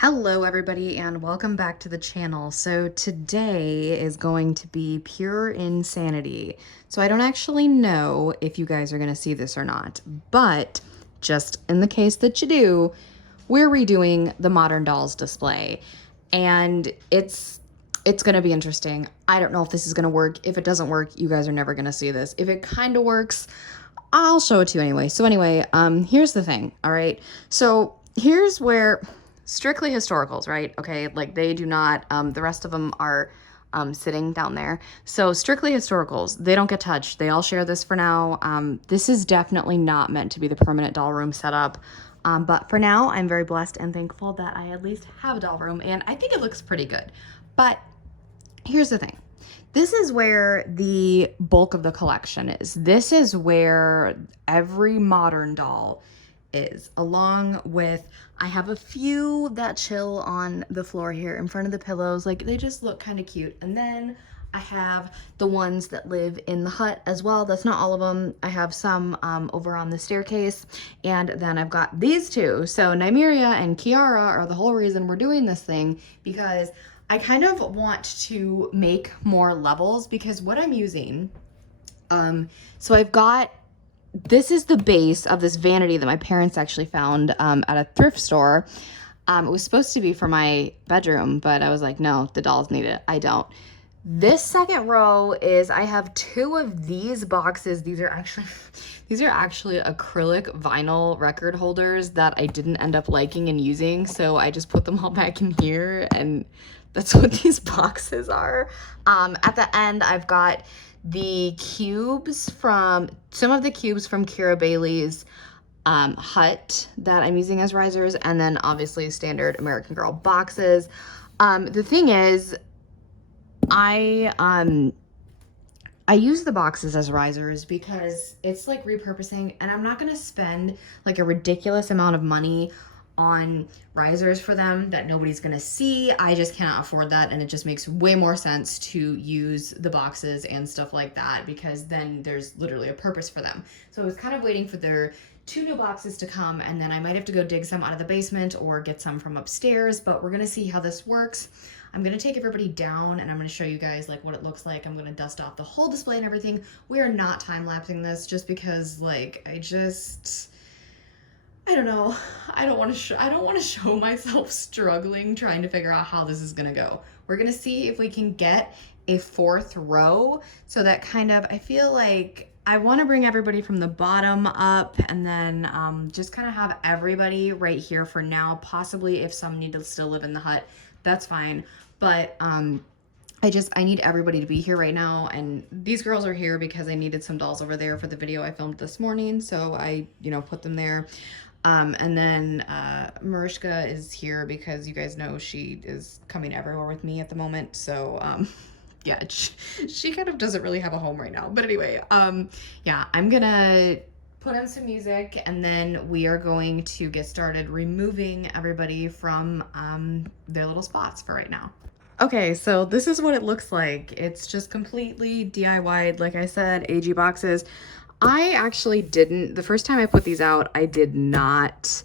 Hello everybody and welcome back to the channel. So today is going to be pure insanity. So I don't actually know if you guys are going to see this or not, but just in the case that you do, we're redoing the Modern Dolls display and it's going to be interesting. I don't know if this is going to work. If it doesn't work, you guys are never going to see this. If it kind of works, I'll show it to you anyway. So anyway, here's the thing, all right? So here's where strictly historicals, right? Okay, like they do not, the rest of them are sitting down there. So strictly historicals, they don't get touched. They all share this for now. This is definitely not meant to be the permanent doll room setup. But for now, I'm very blessed and thankful that I at least have a doll room, and I think it looks pretty good. But here's the thing. This is where the bulk of the collection is. This is where every modern doll is, along with, I have a few that chill on the floor here in front of the pillows. Like, they just look kind of cute. And then I have the ones that live in the hut as well. That's not all of them. I have some over on the staircase. And then I've got these two. So Nymeria and Kiara are the whole reason we're doing this thing, because I kind of want to make more levels, because what I'm using, so I've got, this is the base of this vanity that my parents actually found at a thrift store. It was supposed to be for my bedroom, but I was like, no, the dolls need it. I don't. This second row is, I have two of these boxes. These are actually acrylic vinyl record holders that I didn't end up liking and using. So I just put them all back in here, and that's what these boxes are. At the end, I've got the cubes from, some of the cubes from Kira Bailey's hut that I'm using as risers, and then obviously standard American Girl boxes. The thing is, I use the boxes as risers because it's like repurposing, and I'm not gonna spend like a ridiculous amount of money on risers for them that nobody's gonna see. I just cannot afford that, and it just makes way more sense to use the boxes and stuff like that, because then there's literally a purpose for them. So I was kind of waiting for their two new boxes to come, and then I might have to go dig some out of the basement or get some from upstairs, but we're gonna see how this works. I'm gonna take everybody down and I'm gonna show you guys like what it looks like. I'm gonna dust off the whole display and everything. We are not time-lapsing this just because, like, I don't know. I don't want to show myself struggling trying to figure out how this is gonna go. We're gonna see if we can get a fourth row. So that kind of, I feel like I want to bring everybody from the bottom up, and then just kind of have everybody right here for now. Possibly if some need to still live in the hut, that's fine. But I need everybody to be here right now, and these girls are here because I needed some dolls over there for the video I filmed this morning, so I, put them there. And then Mariska is here because you guys know she is coming everywhere with me at the moment, so yeah, she kind of doesn't really have a home right now. But anyway, yeah, I'm gonna put on some music, and then we are going to get started removing everybody from their little spots for right now. Okay, so this is what it looks like. It's just completely DIY'd, like I said, AG boxes. I actually didn't, the first time I put these out, I did not,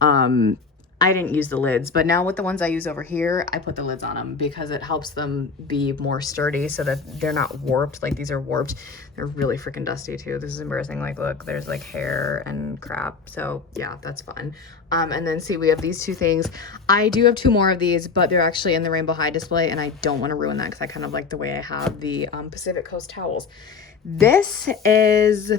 I didn't use the lids, but now with the ones I use over here, I put the lids on them because it helps them be more sturdy so that they're not warped. Like, these are warped. They're really freaking dusty too. This is embarrassing. Like, look, there's like hair and crap. So yeah, that's fun. And then see, we have these two things. I do have two more of these, but they're actually in the Rainbow High display, and I don't want to ruin that because I kind of like the way I have the Pacific Coast towels. This is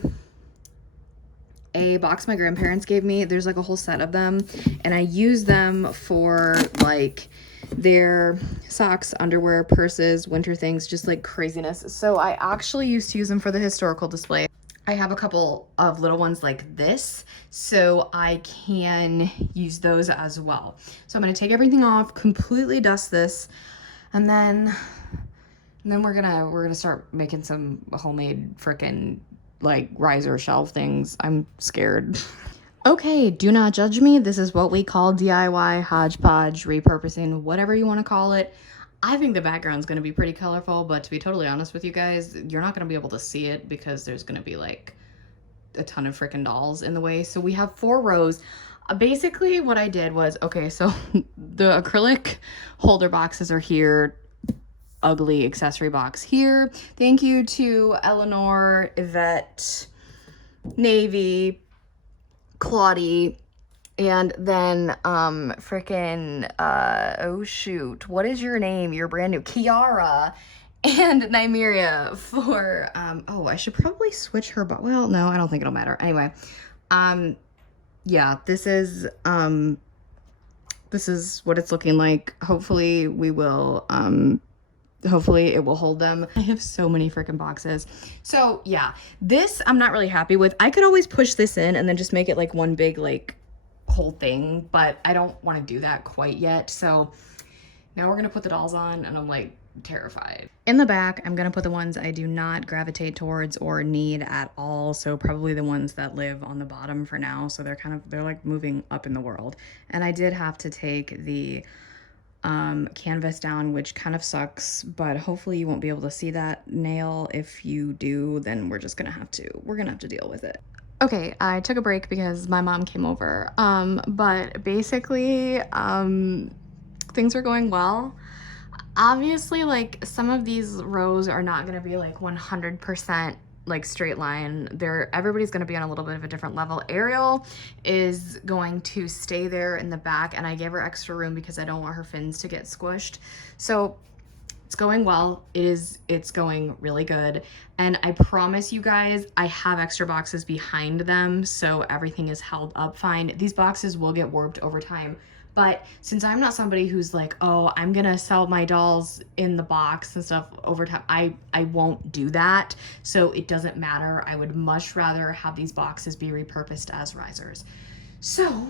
a box my grandparents gave me. There's like a whole set of them, and I use them for like their socks, underwear, purses, winter things, just like craziness. So I actually used to use them for the historical display. I have a couple of little ones like this, so I can use those as well. So I'm gonna take everything off, completely dust this, and then we're gonna start making some homemade frickin' like riser shelf things. I'm scared. Okay, do not judge me. This is what we call DIY, hodgepodge, repurposing, whatever you want to call it. I think the background's going to be pretty colorful, but to be totally honest with you guys, you're not going to be able to see it because there's going to be like a ton of freaking dolls in the way. So we have 4 rows. Basically what I did was, okay, so the acrylic holder boxes are here, ugly accessory box here. Thank you to Eleanor, Yvette, Navy, Claudie, and then freaking oh shoot, what is your name? You're brand new. Kiara and Nymeria for oh, I should probably switch her, but well, no, I don't think it'll matter. Anyway, yeah, this is what it's looking like. Hopefully we will hopefully it will hold them. I have so many freaking boxes. So yeah, this I'm not really happy with. I could always push this in and then just make it like one big like whole thing, but I don't want to do that quite yet. So now we're gonna put the dolls on and I'm like terrified. In the back, I'm gonna put the ones I do not gravitate towards or need at all. So probably the ones that live on the bottom for now. So they're like moving up in the world. And I did have to take the canvas down, which kind of sucks, but hopefully you won't be able to see that nail. If you do, then we're gonna have to deal with it. Okay, I took a break because my mom came over, but basically things are going well. Obviously, like, some of these rows are not gonna be like 100% like straight line. Everybody's gonna be on a little bit of a different level. Ariel is going to stay there in the back, and I gave her extra room because I don't want her fins to get squished. So it's going well. It's going really good. And I promise you guys, I have extra boxes behind them, so everything is held up fine. These boxes will get warped over time. But since I'm not somebody who's like, oh, I'm gonna sell my dolls in the box and stuff over time, I won't do that. So it doesn't matter. I would much rather have these boxes be repurposed as risers. So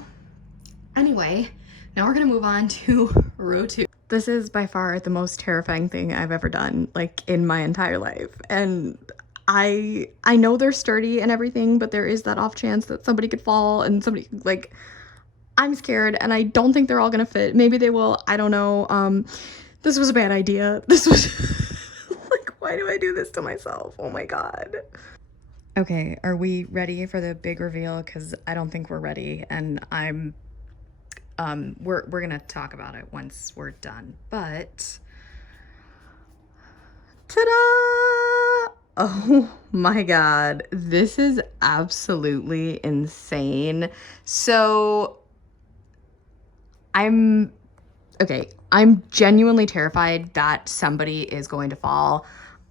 anyway, now we're gonna move on to row 2. This is by far the most terrifying thing I've ever done, like, in my entire life. And I know they're sturdy and everything, but there is that off chance that somebody could fall and somebody, like, I'm scared, and I don't think they're all gonna fit. Maybe they will, I don't know. This was a bad idea. This was, like, why do I do this to myself? Oh my God. Okay, are we ready for the big reveal? Because I don't think we're ready, and we're gonna talk about it once we're done, but ta-da! Oh my God, this is absolutely insane. So I'm genuinely terrified that somebody is going to fall.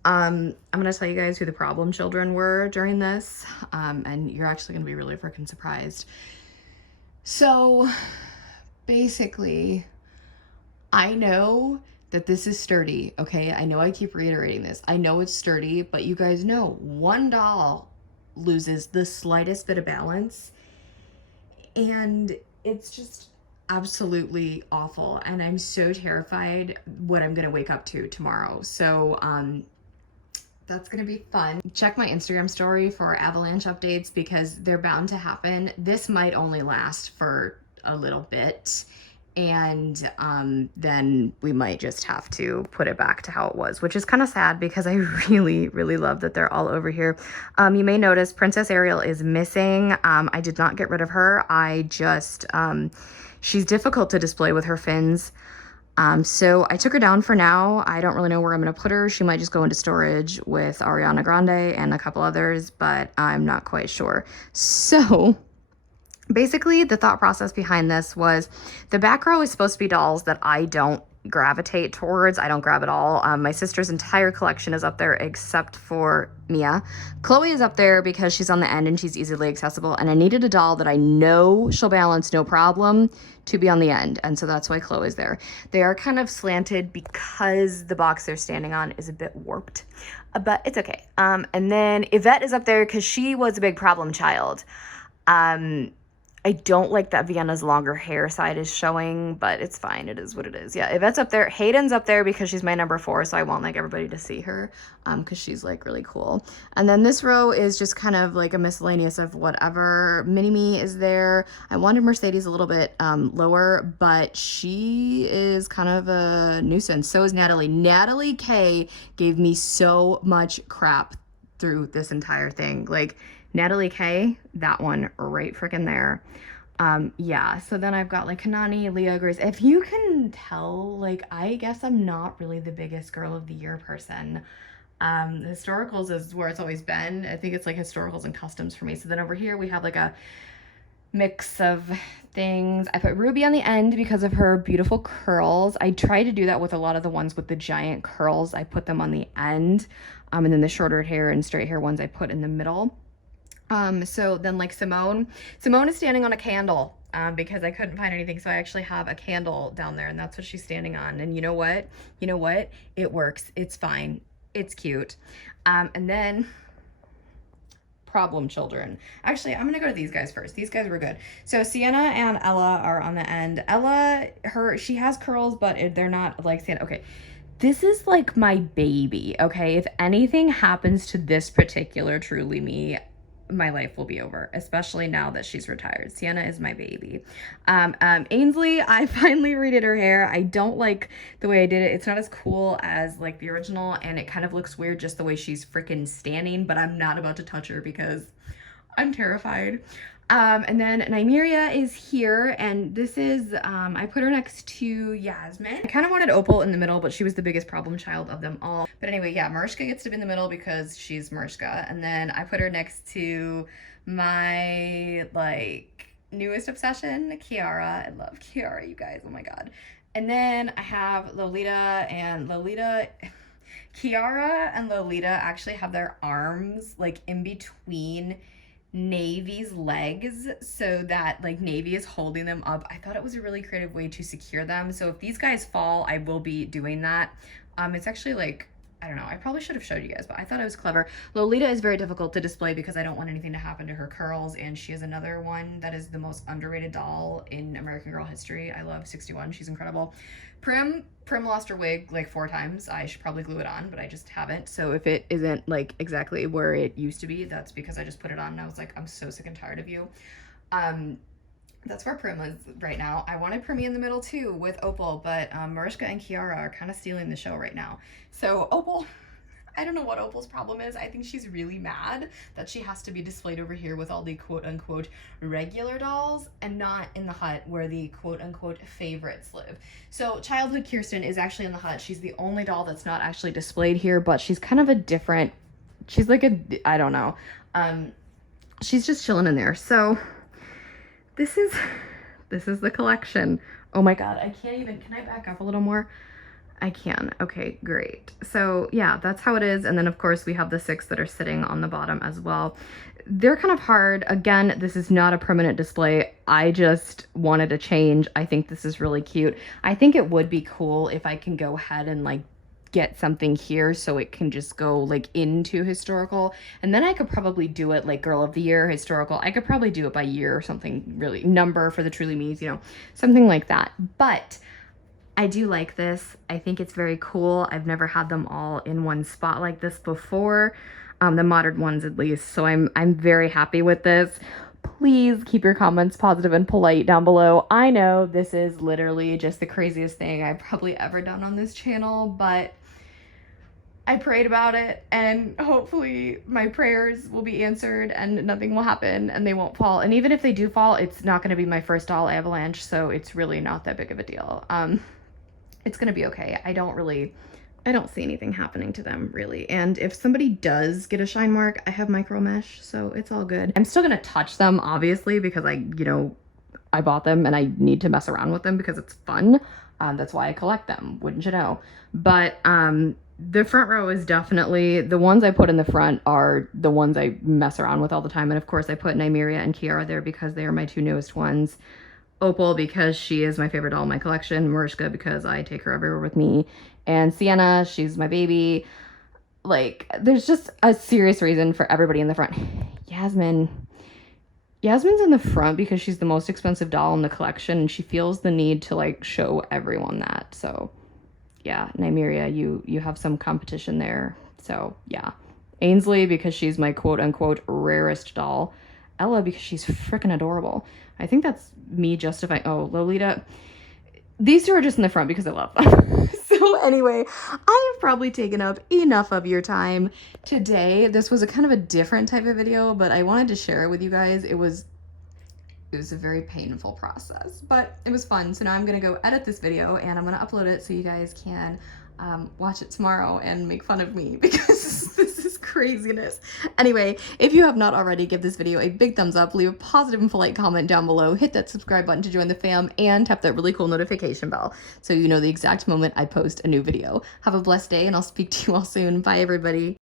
I'm gonna tell you guys who the problem children were during this, and you're actually gonna be really freaking surprised. So basically, I know that this is sturdy, okay? I know I keep reiterating this. I know it's sturdy, but you guys know one doll loses the slightest bit of balance, and it's just absolutely awful. And I'm so terrified what I'm gonna wake up to tomorrow. So that's gonna be fun. Check my Instagram story for avalanche updates because they're bound to happen. This might only last for a little bit, and then we might just have to put it back to how it was, which is kind of sad because I really, really love that they're all over here. You may notice Princess Ariel is missing. I did not get rid of her. I just, she's difficult to display with her fins. So I took her down for now. I don't really know where I'm going to put her. She might just go into storage with Ariana Grande and a couple others, but I'm not quite sure. So basically, the thought process behind this was the back row is supposed to be dolls that I don't gravitate towards. I don't grab at all. My sister's entire collection is up there except for Mia. Chloe is up there because she's on the end and she's easily accessible, and I needed a doll that I know she'll balance no problem to be on the end, and so that's why Chloe is there. They are kind of slanted because the box they're standing on is a bit warped, but it's okay. And then Yvette is up there because she was a big problem child. I don't like that Vienna's longer hair side is showing, but it's fine. It is what it is. Yeah, Yvette's up there. Hayden's up there because she's my number 4, so I want, like, everybody to see her because she's, like, really cool. And then this row is just kind of like a miscellaneous of whatever. Mini-Me is there. I wanted Mercedes a little bit lower, but she is kind of a nuisance. So is Natalie. Natalie K gave me so much crap through this entire thing. Like, Natalie K, that one right freaking there. Yeah, so then I've got like Kanani, Leah, Grace. If you can tell, like, I guess I'm not really the biggest girl of the year person. Historicals is where it's always been. I think it's like historicals and customs for me. So then over here we have like a mix of things. I put Ruby on the end because of her beautiful curls. I try to do that with a lot of the ones with the giant curls. I put them on the end. And then the shorter hair and straight hair ones I put in the middle. So then like Simone is standing on a candle, because I couldn't find anything. So I actually have a candle down there and that's what she's standing on. And you know what? It works. It's fine. It's cute. And then problem children. Actually, I'm going to go to these guys first. These guys were good. So Sienna and Ella are on the end. Ella, she has curls, but they're not like Sienna. Okay. This is like my baby. Okay. If anything happens to this particular Truly Me, my life will be over, especially now that she's retired. Sienna is my baby. Ainsley, I finally redid her hair. I don't like the way I did it. It's not as cool as like the original, and it kind of looks weird just the way she's freaking standing, but I'm not about to touch her because I'm terrified. And then Nymeria is here, and this is, I put her next to Yasmin. I kind of wanted Opal in the middle, but she was the biggest problem child of them all. But anyway, yeah, Mariska gets to be in the middle because she's Mariska. And then I put her next to my, like, newest obsession, Kiara. I love Kiara, you guys. Oh my God. And then I have Lolita, and Kiara and Lolita actually have their arms, like, in between Navy's legs so that like Navy is holding them up. I thought it was a really creative way to secure them. So if these guys fall, I will be doing that. It's actually like, I don't know, I probably should have showed you guys, but I thought it was clever. Lolita is very difficult to display because I don't want anything to happen to her curls, and she is another one that is the most underrated doll in American Girl history. I love 61, she's incredible. Prim lost her wig like 4 times. I should probably glue it on, but I just haven't. So if it isn't like exactly where it used to be, that's because I just put it on and I was like, I'm so sick and tired of you. That's where Prim is right now. I wanted Primmy in the middle too with Opal, but Mariska and Kiara are kind of stealing the show right now. So Opal, I don't know what Opal's problem is. I think she's really mad that she has to be displayed over here with all the quote-unquote regular dolls and not in the hut where the quote-unquote favorites live. So childhood Kirsten is actually in the hut. She's the only doll that's not actually displayed here, but she's kind of a different, she's like a, I don't know. She's just chilling in there. So this is the collection. Oh my God, I can't even, can I back up a little more? I can. Okay, great. So yeah, that's how it is. And then of course we have the 6 that are sitting on the bottom as well. They're kind of hard. Again, this is not a permanent display. I just wanted to change. I think this is really cute. I think it would be cool if I can go ahead and like get something here so it can just go like into historical, and then I could probably do it like Girl of the Year, historical. I could probably do it by year or something, really, number for the Truly Me's, you know, something like that. But I do like this. I think it's very cool. I've never had them all in one spot like this before, the modern ones at least. So I'm very happy with this. Please keep your comments positive and polite down below. I know this is literally just the craziest thing I've probably ever done on this channel, but I prayed about it, and hopefully my prayers will be answered and nothing will happen and they won't fall. And even if they do fall, it's not going to be my first doll avalanche, so it's really not that big of a deal. It's going to be okay. I don't see anything happening to them really. And if somebody does get a shine mark, I have micro mesh, so it's all good. I'm still going to touch them obviously because I bought them and I need to mess around with them because it's fun. That's why I collect them, wouldn't you know? But the front row is definitely, the ones I put in the front are the ones I mess around with all the time. And of course I put Nymeria and Kiara there because they are my 2 newest ones. Opal because she is my favorite doll in my collection. Mariska because I take her everywhere with me. And Sienna, she's my baby. Like, there's just a serious reason for everybody in the front. Yasmin's in the front because she's the most expensive doll in the collection and she feels the need to like show everyone that. So yeah, Nymeria, you have some competition there. So yeah. Ainsley because she's my quote-unquote rarest doll. Ella because she's freaking adorable. I think that's me justifying. Oh, Lolita. These 2 are just in the front because I love them. So anyway, I have probably taken up enough of your time today. This was a kind of a different type of video, but I wanted to share it with you guys. It was It was a very painful process, but it was fun. So now I'm gonna go edit this video and I'm gonna upload it so you guys can watch it tomorrow and make fun of me because this is craziness. Anyway, if you have not already, give this video a big thumbs up, leave a positive and polite comment down below, hit that subscribe button to join the fam, and tap that really cool notification bell so you know the exact moment I post a new video. Have a blessed day and I'll speak to you all soon. Bye everybody.